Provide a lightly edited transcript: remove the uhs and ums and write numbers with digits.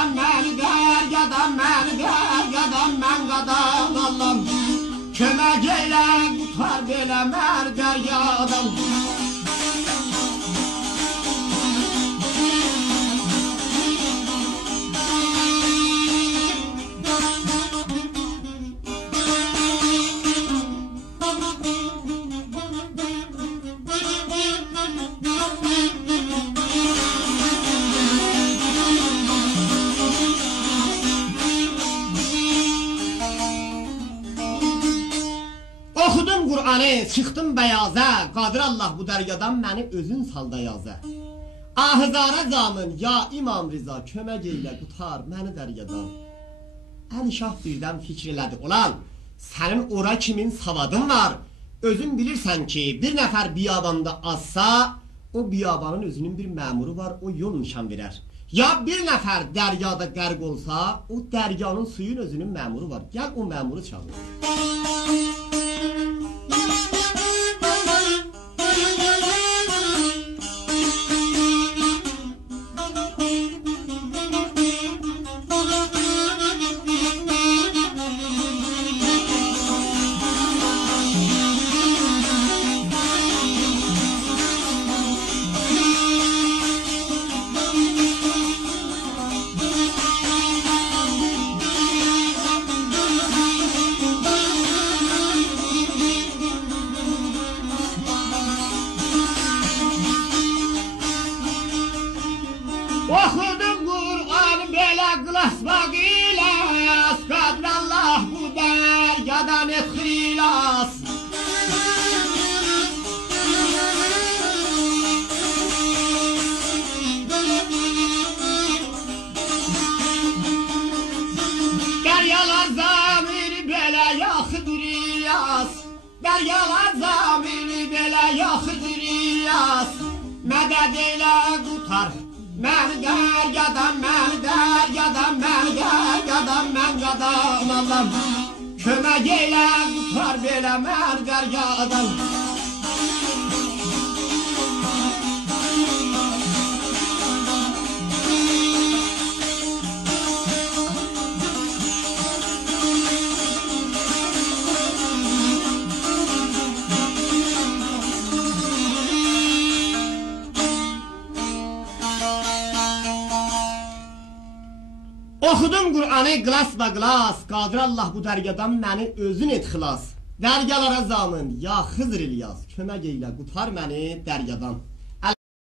deryadan, məni deryadan, məni deryadan, mən qadan Allahım. Kömək elə, qutar belə məni deryadan. Oxudum Qur'anı, çıxdım bəyaza, Qadir Allah bu dəryadan məni özün salda yaza. Ahızara zamın, ya İmam Rıza, kömək elə, qutar məni dəryadan. Əli Şah birdən fikir elədi, olan, sənin ora kimin savadın var? Özün bilirsən ki, bir nəfər biyabanda azsa, o biyabanın özünün bir məmuru var, o yol nişan verər. Ya bir nəfər dəryada qərq olsa, o dəryanın suyun özünün məmuru var, gəl o məmuru çağır. Oxudum Qur'an belə qılasmaq ilas, Qadir Allah bu dəryadan et xilas. Dəryalar zamiri belə yaxıdır ilas, Dəryalar zamiri belə yaxıdır ilas. Mədəd elə qutar mən deryadan, mən deryadan, mən deryadan, mən qadan Allahım. Kömək elə, qutar belə mən deryadan. Oxudum Qur'anı qılasma qılas, Qadir Allah bu dəryadan məni özün et xilas. Dəryalara zamın, ya Xızır İlyas, kömək eylə, qutar məni dəryadan.